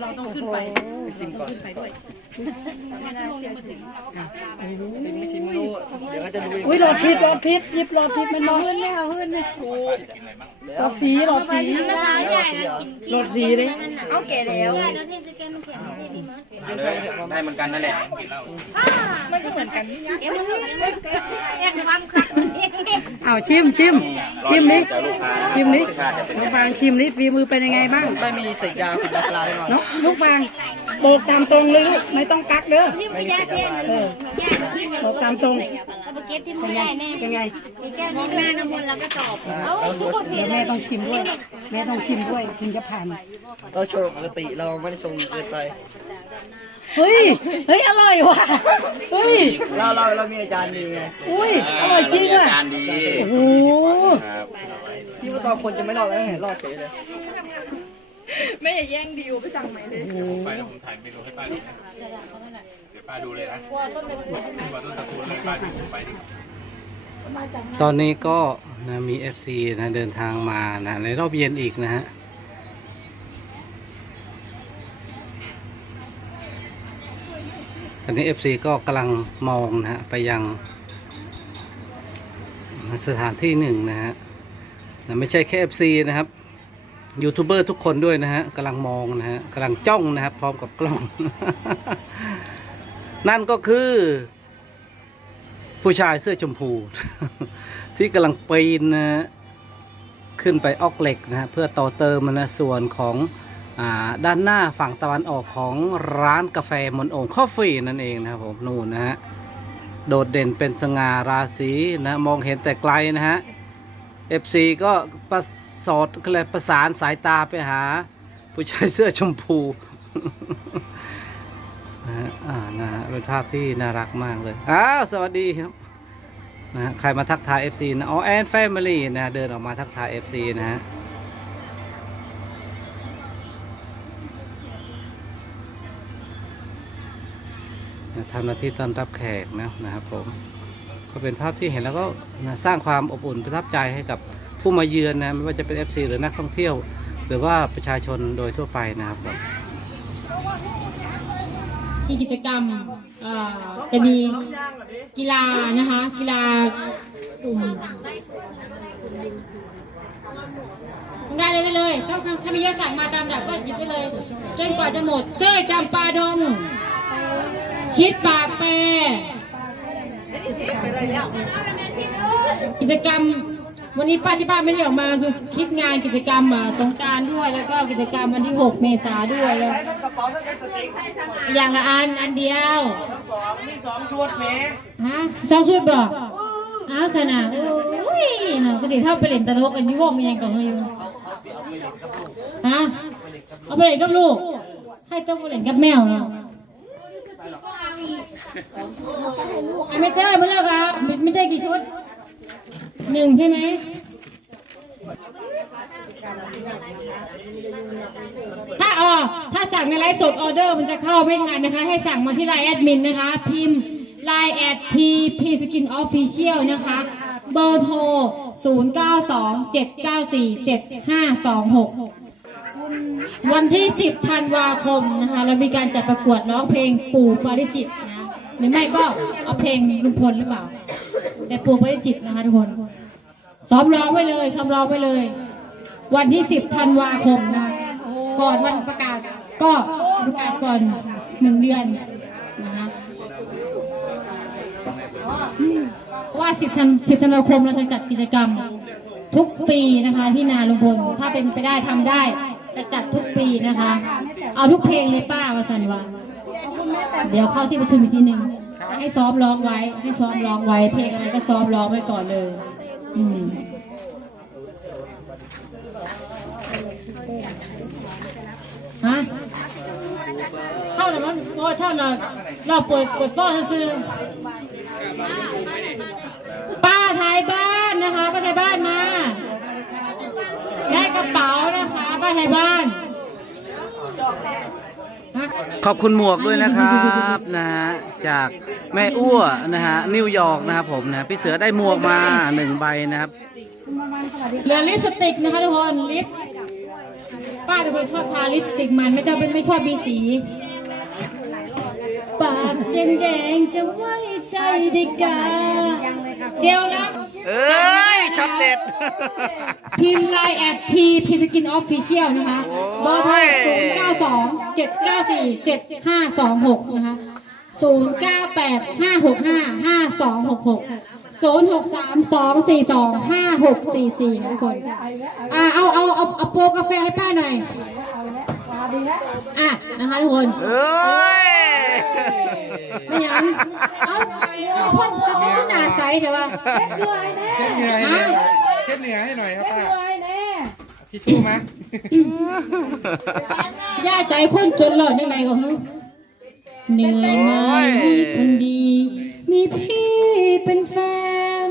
เราต้องขึ้นไปซิมก่อนขึ้นไปด้วยไม่น่าเชื่อถือซิมไม่ซิมไม่รู้เดี๋ยวก็จะรู้เองอุ้ยหลอดพิษหลอดพิษหยิบหลอดพิษมันมองขึ้นไหมคะขึ้นไหมหลอดสีหลอดสีมันหาใหญ่นะกินหลอดสีเลยเอาเก๋แล้วใหญ่แล้วที่สแกนมันเขียนให้ดีมั้ยได้เหมือนกันนั่นแหละมันก็เหมือนกันเอ๊ะมันแยกความครับมันเด็กเอาชิมชิมชิมนี้ชิมนี้น้องฟางชิมนี้ฝีมือเป็นยังไงบ้างไม่มีใส่ยาคุณปลาแน่นอนเนาะลูกฟางโบกตามตรงเลยลูกไม่ต้องกักเด้อนี่มันแยกเสียเงินแยกที่เงินบอกตามตรงเอาไปเก็บที่มันได้แน่เป็นไงมีแก้วนี้แม่น้ำมนต์แล้วก็ตอบเอาทุกคนเห็เดี๋นยวเลแม่ยต้องชิมด้วย แม่ต้องชิมด้วยถึงจะผ่านเราชงปกติเราไม่ได้ชงเกินไปเฮ้ย เฮ้ย อร่อยว่ะ เฮ้ย เราเราเรามีอาจารย์ดีไง อุ้ย อร่อยจริงอะอาจารย์ดีโอ้โหครับที่ว่าตอนคนจะไม่รอดแล้วเห็ นรอดเฉยเลยไปแล้วผมถ่ายเมนูให้ป้าดูนะเดี๋ยวป้าดูเลยนะว่าต้นตระกูลเลยป้าดูไปดิตอนนี้ก็นะมี FC นะเดินทางมานะในรอบเย็นอีกนะฮะตอนนี้ FC ก็กำลังมองนะฮะไปยังสถานที่หนึ่งนะฮะนะไม่ใช่แค่ FC นะครับ ยูทูบเบอร์ทุกคนด้วยนะฮะกำลังมองนะฮะกำลังจ้องนะครับ พร้อมกับกล้อง นั่นก็คือ ผู้ชายเสื้อชมพู ที่กำลังปีนนะขึ้นไปออกเหล็กนะฮะเพื่อต่อเติมนะส่วนของอด้านหน้าฝั่งตะวันออกของร้านกาแฟมนโองคอฟฟี่นั่นเองนะครับผมนู่นนะฮะโดดเด่นเป็นสง่าราศีนะมองเห็นแต่ไกลนะฮะ FC ก็ประ สอดก็เลยประสานสายตาไปหา ผู้ชายเสื้อชมพูนะฮะอ่านะฮะเป็นภาพที่น่ารักมากเลยอ้าวสวัสดีครับนะฮะใครมาทักทาย FC นะอ๋อแอนแฟมิลี่นะฮะเดินออกมาทักทาย FC นะฮะทำหน้าที่ต้อนรับแขกนะนะครับผมก็เป็นภาพที่เห็นแล้วก็สร้างความอบอุ่นประทับใจให้กับ ผู้มาเยือนนะไม่ว่าจะเป็น FC หรือนักท่องเที่ยว หรือว่าประชาชนโดยทั่วไปนะครับผมมีกิจกรรมเอ่อจะมีกีฬานะคะ กีฬากลุ่มได้เลยได้เลยถ้าถ้ามีเยอะสั่งมาตามดับก็หยิบได้เลยจนกว่าจะหมด เจ้ยจำปาดง ชิดปากแปรกิจกรรม วันนี้ป้าที่บ้านไม่ได้ออกมาคือคิดงานกิจกรรมอะสงกรารด้วย แล้วก็กิจกรรมวันที่ 6 เมษาด้วยแล้วอย่างละอันอันเดียวมีสองชุดแม่ฮะสองชุดบอกอ้าวสนะโอ้ยเนาะก็สิเท่าไปเล่นตลกกันที่วงมีอย่างก่อนอยู่ฮะเอาไปเล่นกับลูกให้ต้องไปเล่นกับแมวเนาะอะไม่เจอมาแล้วครับไม่ไม่ได้กี่ชุด หนึ่งใช่ไหมถ้าอ๋อถ้าสั่งในไลฟ์สดออเดอร์มันจะเข้าไม่ทันนะคะ ให้สั่งมาที่ไลน์แอดมินนะคะ พิมพ์ไลน์แอดทีพีสกินออฟฟิเชียลนะคะ เบอร์โทร 0 9 2 7 9 4 7 5 2 6 วันที่ 10ธันวาคมนะคะเรามีการจัดประกวดร้องเพลงปู่ปาริจิตนะ หรือไม่ก็เอาเพลงลุงพลหรือเปล่า แต่ปู่ปาริจิตนะคะทุกคนซ้อมร้องไว้เลยซ้อมร้องไว้เลย วันที่ 10ธันวาคมนะก่อนวันประกาศก็ประกาศก่อนหนึ่งเดือนนะคะว่า10ธัน10ธันวาคมเราจะจัดกิจกรรมทุกปีนะคะที่นาลุงพลถ้าเป็นไปได้ทำได้จะจัดทุกปีนะคะ เอาทุกเพลงเลยป้าวาสันวาเดี๋ยวเข้าที่ประชุมอีกทีหนึ่ง ให้ซ้อมร้องไว้ ให้ซ้อมร้องไว้ เพลงอะไรก็ซ้อมร้องไว้ก่อนเลย อืมฮะเท่านั้นมันโอ้เท่านั้นเราเปิดเปิดฟ้อซื้อป้าไทยบ้านนะคะป้าไทยบ้านมา ได้กระเป๋านะคะป้าไทยบ้าน ขอบคุณหมวกด้วยนะครับนะฮะจากแม่อ้วนะฮะนิวยอร์กนะครับผมนะพี่เสือได้หมวกมาหนึ่งใบนะครับเหลือลิปสติกนะคะทุกคนลิปป้าเป็นคนชอบทาลิปสติกมันไม่ชอบไม่ชอบมีสีปากแดงๆจะไว้ใจได้กาเจลล้าง เอ้ยช็อตเด็ด พิมพ์ไลน์แอดทีพีสกินออฟฟิเชียลนะคะเบอร์โทรศูนย์เก้าสองเจ็ดเก้าสี่เจ็ดห้าสองหกนะคะศูนย์เก้าแปดห้าหกห้าห้าสองหกหกศูนย์หกสามสองสี่สองห้าหกสี่สี่ทุกคนอ่าเอาเอาเอาเอาโปรกาแฟให้ป้าหน่อยอะนะคะทุกคนเอ้ย ไม่หยังเอาเอาพ่นจะจะขึ้นหน้าใสเดี๋ยวว่าเหนื่อยแน่เช็ดเหงื่อให้หน่อยเช็ดเหงื่อให้หน่อยครับป้าเหนื่อยแน่ทิชชู่ไหมย่าใจคนจนหลอดยังไงก็ฮึเหนื่อยไหมคนดี มีพี่เป็นแฟน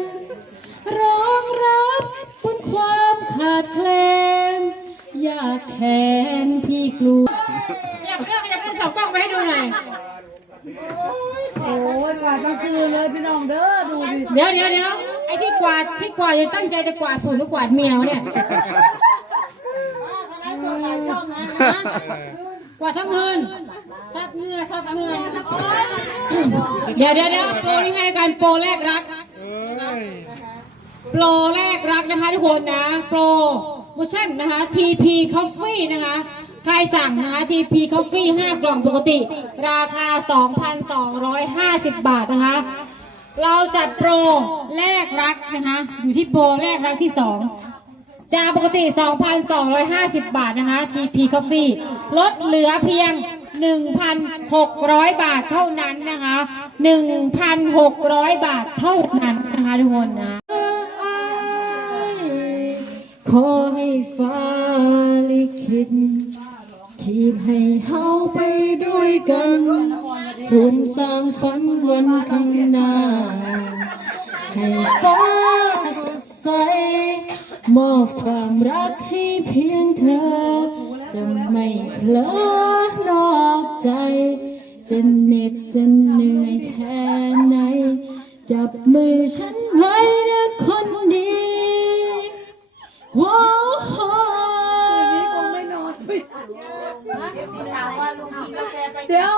รองรับบนความขาดแคลนอยากแค้นพี่กลัวอยากเลือกอยากเลือกสองกล้องไปให้ดูหน่อยโอ้ ยกวาดทั้งคืนเลยพี่น้องเด้อดูดิเดี๋ยวเดี๋ยวเดี๋ยวไอ้ที่กวาดที่กวาดยังตั้งใจจะกวาดฝุ่นหรือกวาดเมียวเนี่ยฮะกวาดทั้งคืนซับเหงื่อซับเหงื่อเดี๋ยวเดี๋ยวเดี๋ยวโปรนี่ให้การโปรแรกรัก โปรแรกรักนะคะทุกคนนะ โปรโมชั่นนะคะ TP Coffee นะคะ ใครสั่งนะคะ TP Coffee 5 กล่องปกติ ราคา 2,250 บาทนะคะ เราจัดโปรแรกรักนะคะ อยู่ที่โปรแรกรักที่ 2 จากปกติ 2,250 บาทนะคะ TP Coffee ลดเหลือเพียง 1,600 บาทเท่านั้นนะคะ 1,600 บาทเท่านั้นนะคะทุกคนนะขอให้ฟ้าลิขิต ที่ให้เฮาไปด้วยกัน รวมสร้างฝันวันข้างหน้า ให้ฟ้าสดใส มอบความรักให้เพียงเธอ จะไม่เพลอนอกใจ จะเหน็ดจะเหนื่อยแค่ไหน จับมือฉันไว้นะคนดี ว้าว ไม่นอนเดี๋ยว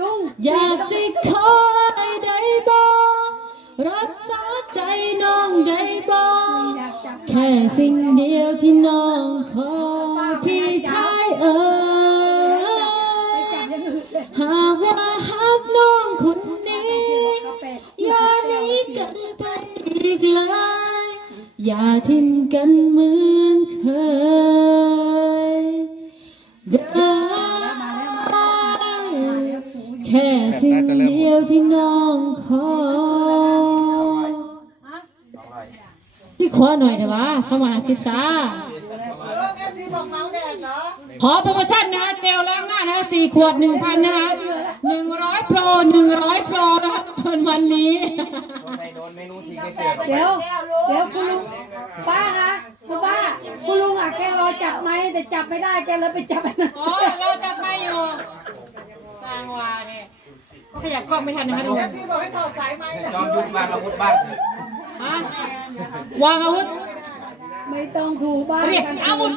ลุง อยากสิขอให้ได้บอกรักษาใจน้องได้บอกแค่สิ่งเดียวที่น้องขอพี่ชายเอ๋ยหากว่าหักน้องคนนี้อย่าหนีกันไปอีกเลยอย่าทิ้งกันเหมือนเคย วที่น้องขอที่ขอหน่อยเถอะวะสมานสิบสาขอโปรโมชั่นนะคะเจลล้างหน้านะคะสี่ขวดหนึ่งพันนะคะหนึ่งร้อยโปรหนึ่งร้อยโปรนะคะจนวันนี้เดี๋ยวเดี๋ยวคุณลุงป้าคะคุณป้าคุณลุงอะแกรอจับไหมแต่จับไม่ได้แกเลยไปจับอันนั้นอ๋อเราจะไปอยู่กลางวาเนี่ย ก็ขยับกล้องไม่ทันนะคะทุกคนจอมยุทธวางอาวุธบ้านฮะวางอาวุธไม่ต้องถูบ้านเรียกกันอาวุธ